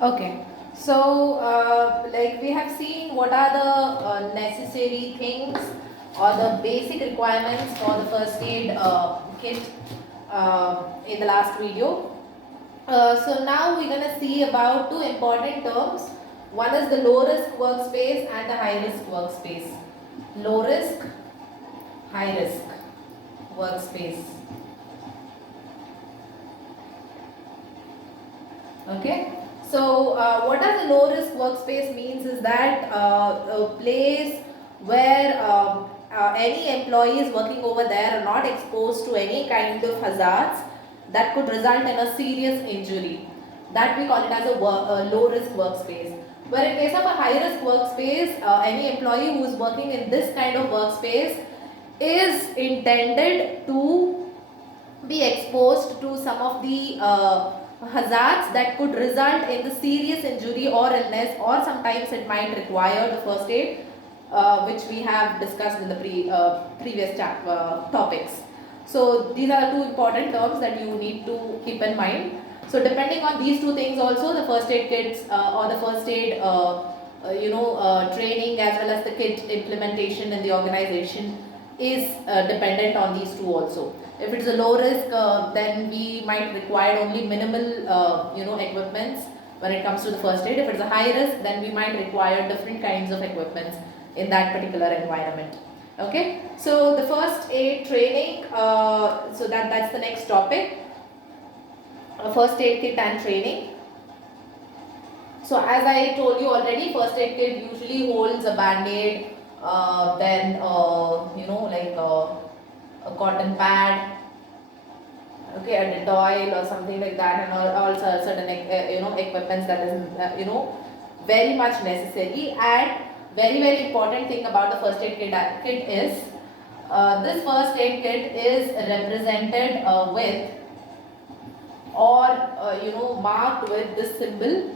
Okay, so like we have seen what are the necessary things or the basic requirements for the first aid kit in the last video. So now we're going to see about two important terms. One is the low risk workspace and the high risk workspace. Low risk, high risk workspace. Okay. So what does a low risk workspace means is that a place where any employees working over there are not exposed to any kind of hazards that could result in a serious injury. That we call it as a low risk workspace. Where in case of a high risk workspace, any employee who is working in this kind of workspace is intended to be exposed to some of the hazards that could result in the serious injury or illness, or sometimes it might require the first aid, which we have discussed in the previous topics. So these are the two important terms that you need to keep in mind. So depending on these two things also, the first aid kits or the first aid training as well as the kit implementation in the organization is dependent on these two also. If it's a low risk, then we might require only minimal equipments when it comes to the first aid. If it's a high risk, then we might require different kinds of equipments in that particular environment. Okay, so the first aid training, so that's the next topic. First aid kit and training. So as I told you already, first aid kit usually holds a band-aid, then like a cotton pad, okay, a Dettol or something like that, and also certain equipments that is very much necessary. And very important thing about the first aid kit is this first aid kit is represented with or marked with this symbol.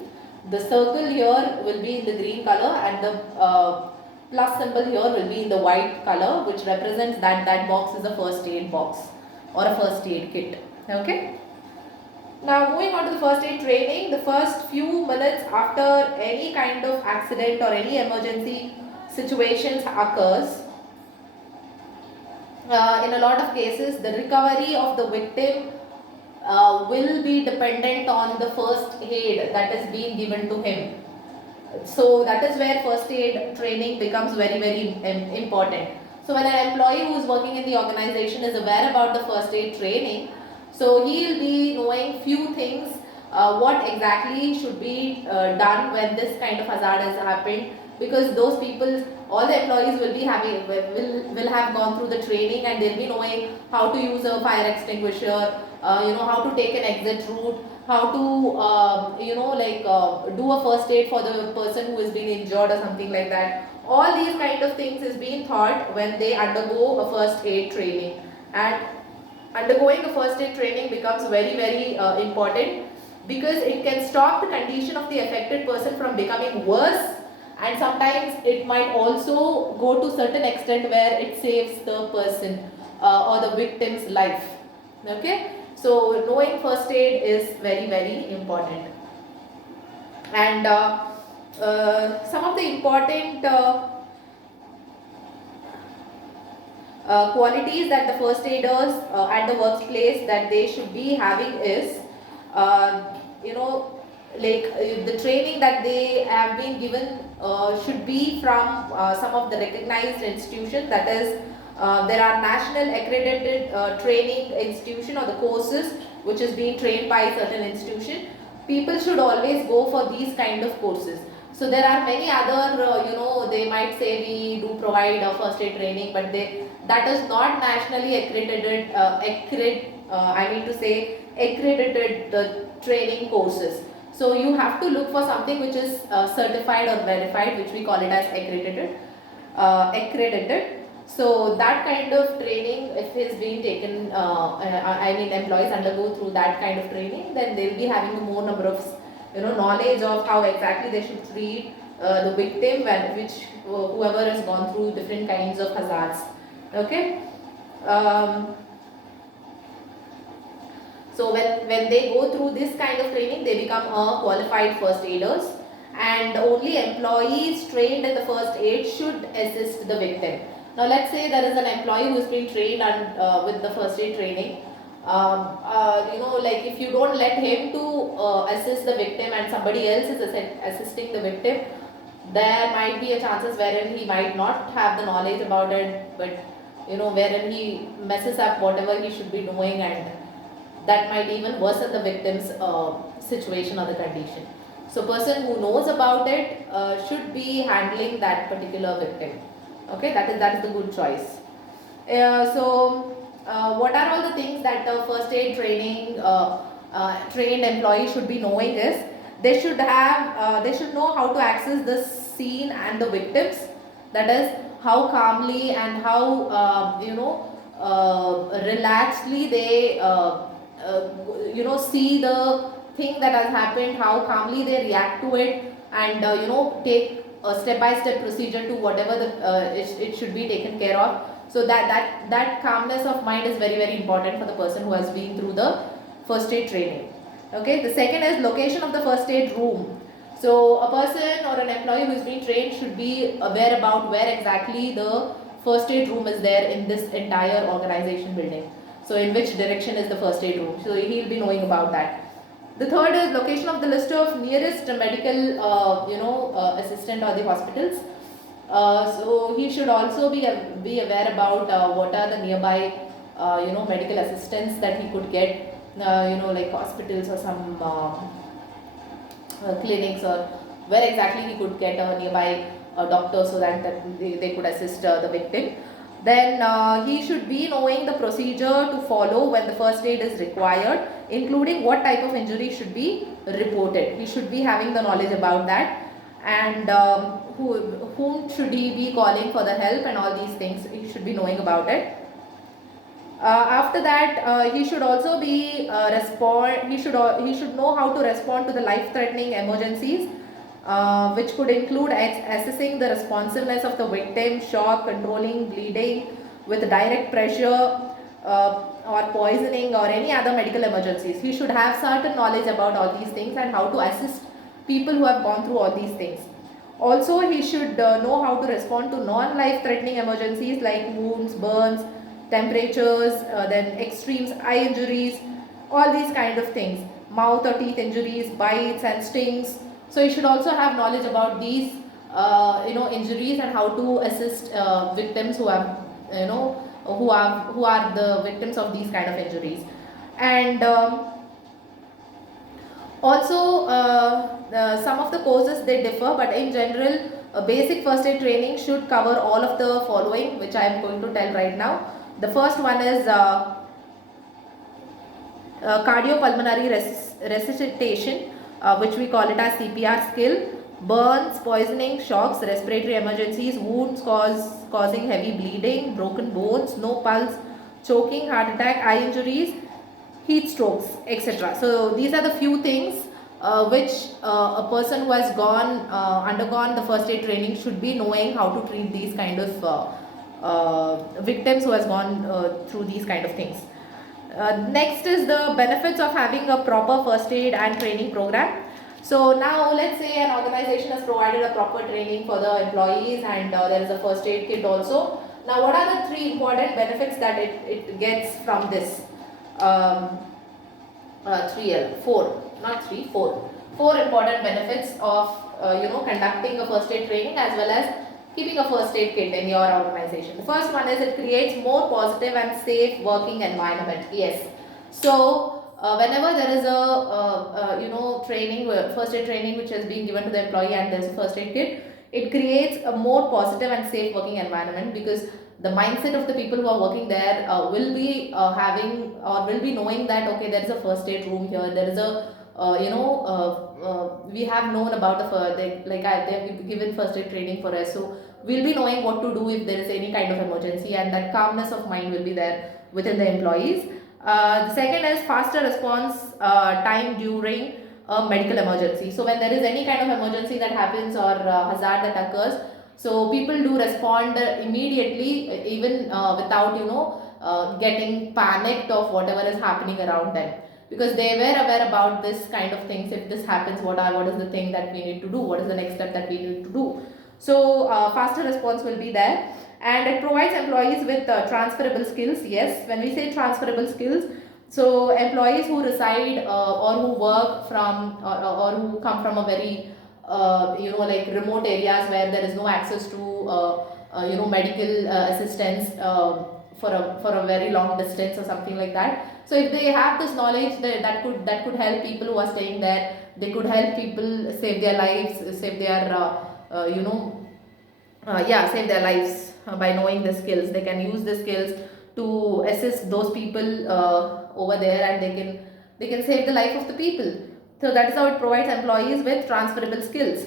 The circle here will be in the green color and the plus symbol here will be in the white color, which represents that box is a first aid box or a first aid kit. Okay. Now moving on to the first aid training, the first few minutes after any kind of accident or any emergency situations occurs, in a lot of cases the recovery of the victim will be dependent on the first aid that is being given to him. So that is where first aid training becomes very important. So when an employee who is working in the organization is aware about the first aid training, so he will be knowing few things, what exactly should be done when this kind of hazard has happened, because those people, all the employees will be having will have gone through the training and they'll be knowing how to use a fire extinguisher, how to take an exit route, how to do a first aid for the person who has been injured or something like that. All these kind of things is being taught when they undergo a first aid training, and undergoing a first aid training becomes very important, because it can stop the condition of the affected person from becoming worse, and sometimes it might also go to certain extent where it saves the person or the victim's life. Okay, so knowing first aid is very important. And some of the important qualities that the first aiders at the workplace that they should be having is the training that they have been given should be from some of the recognized institutions. That is, there are national accredited training institution or the courses which is being trained by certain institution. People should always go for these kind of courses. So there are many other, they might say we do provide a first aid training, but that is not nationally accredited, accredited training courses. So you have to look for something which is certified or verified, which we call it as accredited. So that kind of training, if is being taken, employees undergo through that kind of training, then they'll be having a more number of knowledge of how exactly they should treat the victim, whoever has gone through different kinds of hazards. Okay. So when they go through this kind of training, they become a qualified first aiders, and only employees trained in the first aid should assist the victim. Now let's say there is an employee who has been trained with the first aid training. Like if you don't let him to assist the victim and somebody else is assisting the victim, there might be a chances wherein he might not have the knowledge about it, but wherein he messes up whatever he should be doing, and that might even worsen the victim's situation or the condition. So person who knows about it should be handling that particular victim. Okay, that is the good choice. What are all the things that the first aid training trained employee should be knowing is, they should know how to access the scene and the victims. That is, how calmly and how relaxedly they see the thing that has happened, how calmly they react to it, and take a step-by-step procedure to whatever it should be taken care of. So that calmness of mind is very, very important for the person who has been through the first aid training. Okay, the second is location of the first aid room. So a person or an employee who is being trained should be aware about where exactly the first aid room is there in this entire organization building. So in which direction is the first aid room? So he'll be knowing about that. The third is location of the list of nearest medical assistant or the hospitals. So he should also be aware about what are the nearby medical assistance that he could get, like hospitals or some clinics, or where exactly he could get a nearby doctor so that they could assist the victim. Then he should be knowing the procedure to follow when the first aid is required, including what type of injury should be reported. He should be having the knowledge about that, and whom should he be calling for the help, and all these things he should be knowing about it. After that, he should also be he should know how to respond to the life-threatening emergencies, which could include assessing the responsiveness of the victim, shock, controlling bleeding with direct pressure, or poisoning, or any other medical emergencies. He should have certain knowledge about all these things and how to assist people who have gone through all these things. Also, he should know how to respond to non-life threatening emergencies like wounds, burns, temperatures, then extremes, eye injuries, all these kind of things, mouth or teeth injuries, bites and stings. So you should also have knowledge about these injuries and how to assist victims who have who are the victims of these kind of injuries. And also some of the courses they differ, but in general basic first aid training should cover all of the following, which I am going to tell right now. The first one is cardiopulmonary resuscitation, which we call it as CPR skill, burns, poisoning, shocks, respiratory emergencies, wounds causing heavy bleeding, broken bones, no pulse, choking, heart attack, eye injuries, heat strokes, etc. So these are the few things which a person who has undergone the first aid training should be knowing how to treat these kind of victims who has gone through these kind of things. Next is the benefits of having a proper first aid and training program. So now let's say an organization has provided a proper training for the employees, and there is a first aid kit also. Now what are the three important benefits that it gets from this? 4 important benefits of conducting a first aid training as well as keeping a first aid kit in your organization. The first one is it creates more positive and safe working environment. Yes. So whenever there is a training, first aid training which has been given to the employee, and there is a first aid kit, it creates a more positive and safe working environment, because the mindset of the people who are working there will be having, or will be knowing that okay, there is a first aid room here, there is a we have known about they have given first aid training for us, so we'll be knowing what to do if there is any kind of emergency, and that calmness of mind will be there within the employees. The second is faster response time during a medical emergency. So when there is any kind of emergency that happens, or hazard that occurs, so people do respond immediately, even without getting panicked of whatever is happening around them. because they were aware about this kind of things. If this happens, what is the thing that we need to do, what is the next step that we need to do. So faster response will be there. And it provides employees with transferable skills. Yes, when we say transferable skills, so employees who reside or who work from or who come from a very like remote areas where there is no access to medical assistance for a very long distance or something like that. So if they have this knowledge, that could help people who are staying there. They could help people save their lives, save their save their lives by knowing the skills. They can use the skills to assist those people over there, and they can save the life of the people. So that is how it provides employees with transferable skills.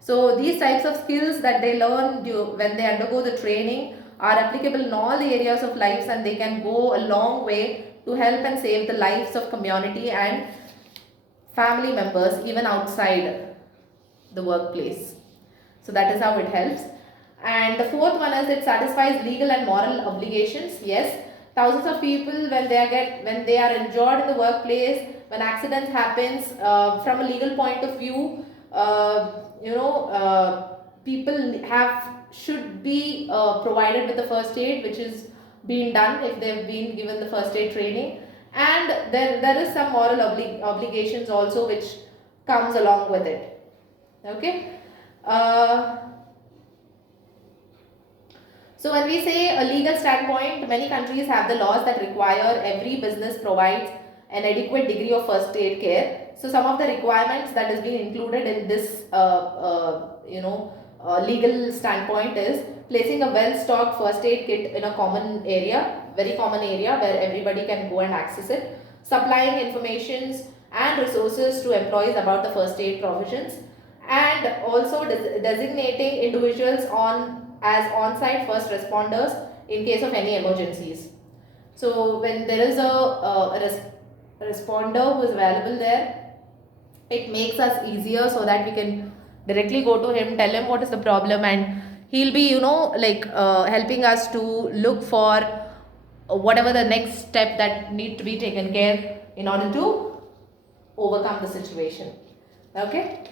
So these types of skills that they learn when they undergo the training are applicable in all the areas of lives, and they can go a long way to help and save the lives of community and family members even outside the workplace. So that is how it helps. And the fourth one is it satisfies legal and moral obligations. Yes, thousands of people when they are injured in the workplace, when accidents happens, from a legal point of view, people should be provided with the first aid, which is being done if they've been given the first aid training. And there is some moral obligations also which comes along with it. Okay. So when we say a legal standpoint, many countries have the laws that require every business provides an adequate degree of first aid care. So some of the requirements that has been included in this legal standpoint is placing a well-stocked first aid kit in a common area, very common area where everybody can go and access it, supplying informations and resources to employees about the first aid provisions, and also designating individuals as on-site first responders in case of any emergencies. So when there is a responder who is available there, it makes us easier so that we can directly go to him, tell him what is the problem, and he'll be helping us to look for whatever the next step that need to be taken care in order to overcome the situation. Okay.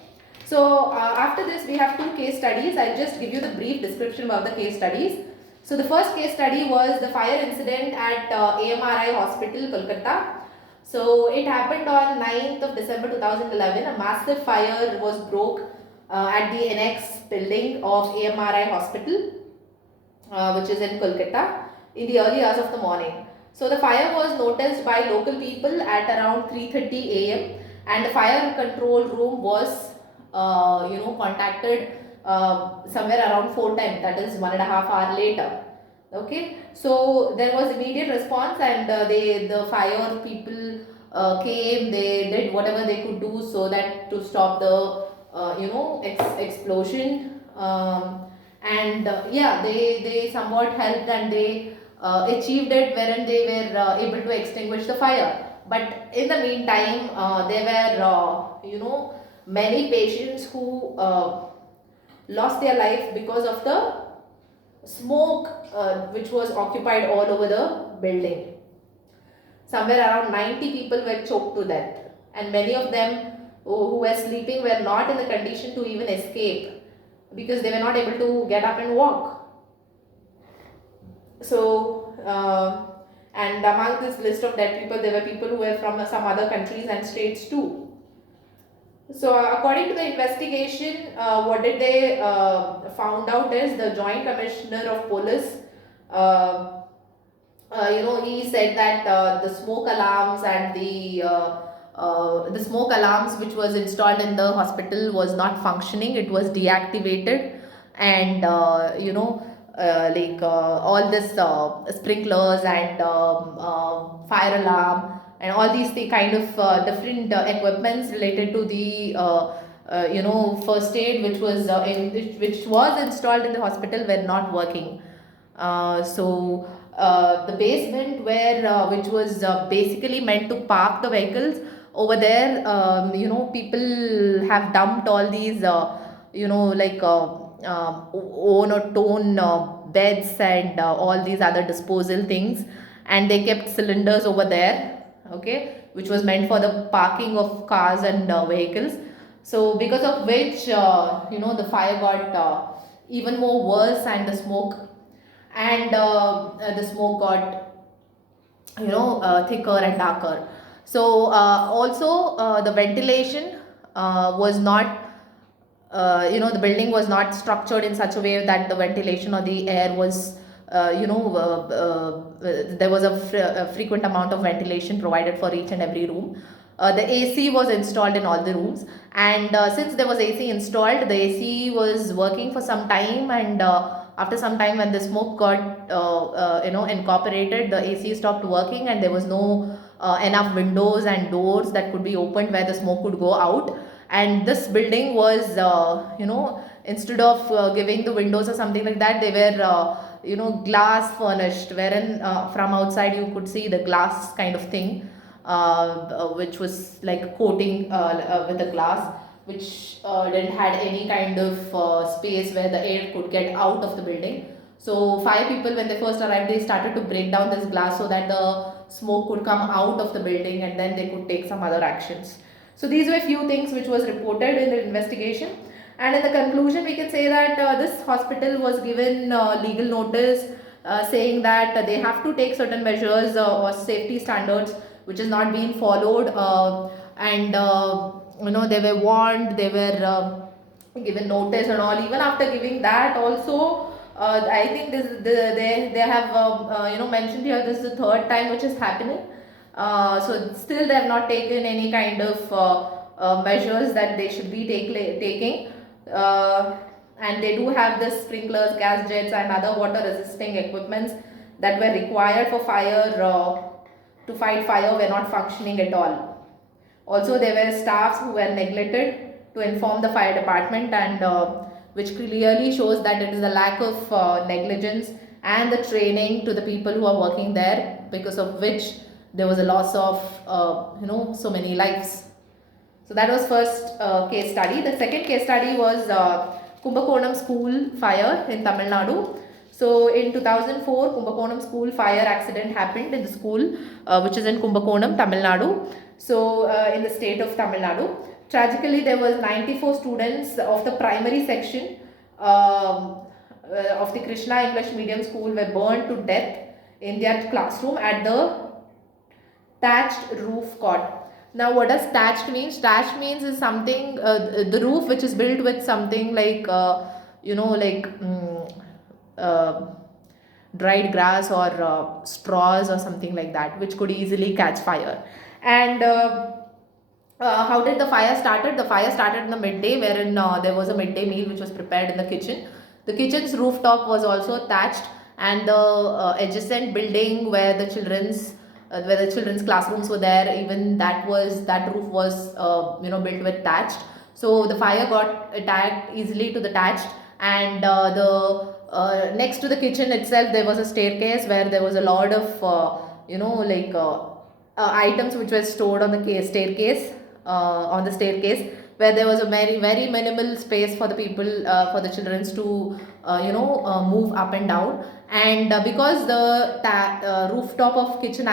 So after this we have two case studies. I'll just give you the brief description of the case studies. So the first case study was the fire incident at AMRI Hospital, Kolkata. So it happened on 9th of December 2011. A massive fire was broke at the annex building of AMRI Hospital, which is in Kolkata, in the early hours of the morning. So the fire was noticed by local people at around 3:30 a.m. and the fire control room was contacted somewhere around 4:10, that is 1.5 hours later. Okay, so there was immediate response, and the fire people came. They did whatever they could do so that to stop the explosion, and they somewhat helped, and they achieved it wherein they were able to extinguish the fire. But in the meantime, there were many patients who lost their life because of the smoke which was occupied all over the building. Somewhere around 90 people were choked to death, and many of them who were sleeping were not in the condition to even escape because they were not able to get up and walk. So and among this list of dead people, there were people who were from some other countries and states too. So according to the investigation, what did they found out is the Joint Commissioner of Police, he said that the smoke alarms and the smoke alarms which was installed in the hospital was not functioning. It was deactivated, and all this sprinklers and fire alarm and all these kind of different equipments related to the first aid which was installed in the hospital were not working. The basement where which was basically meant to park the vehicles, over there people have dumped all these own or tone beds and all these other disposal things, and they kept cylinders over there. Okay, which was meant for the parking of cars and vehicles. So because of which, the fire got even more worse, and the smoke got thicker and darker. So also the ventilation was not the building was not structured in such a way that the ventilation or the air was there was a frequent amount of ventilation provided for each and every room. The AC was installed in all the rooms, and since there was AC installed, the AC was working for some time, and after some time, when the smoke got incorporated, the AC stopped working, and there was no enough windows and doors that could be opened where the smoke could go out. And this building was instead of giving the windows or something like that, they were glass furnished, wherein from outside you could see the glass kind of thing, which was like a coating with the glass, which didn't had any kind of space where the air could get out of the building. So five people, when they first arrived, they started to break down this glass so that the smoke could come out of the building, and then they could take some other actions. So these were few things which was reported in the investigation. And in the conclusion, we can say that this hospital was given legal notice, saying that they have to take certain measures or safety standards which is not being followed, and they were warned, they were given notice and all. Even after giving that also, I think they have mentioned here this is the third time which is happening. So still they have not taken any kind of measures that they should be taking. uh, and they do have the sprinklers, gas jets, and other water resisting equipments that were required for fire, to fight fire, were not functioning at all. Also, there were staffs who were neglected to inform the fire department, and which clearly shows that it is a lack of negligence and the training to the people who are working there, because of which there was a loss of so many lives. So that was first case study. The second case study was Kumbakonam school fire in Tamil Nadu. So in 2004, Kumbakonam school fire accident happened in the school, which is in Kumbakonam, Tamil Nadu. So in the state of Tamil Nadu. Tragically, there was 94 students of the primary section of the Krishna English Medium School were burned to death in their classroom at the thatched roof cot. Now, what does thatched means? Thatched means is something, the roof which is built with something like, uh, dried grass or straws or something like that, which could easily catch fire. And how did the fire started? The fire started in the midday, wherein there was a midday meal which was prepared in the kitchen. The kitchen's rooftop was also thatched, and the adjacent building where the children's classrooms were there, even that roof was built with thatched. So the fire got attacked easily to the thatched, and the next to the kitchen itself there was a staircase where there was a lot of items which were stored on the staircase, on the staircase, where there was a very very minimal space for the people, for the children to move up and down. And because the rooftop of kitchen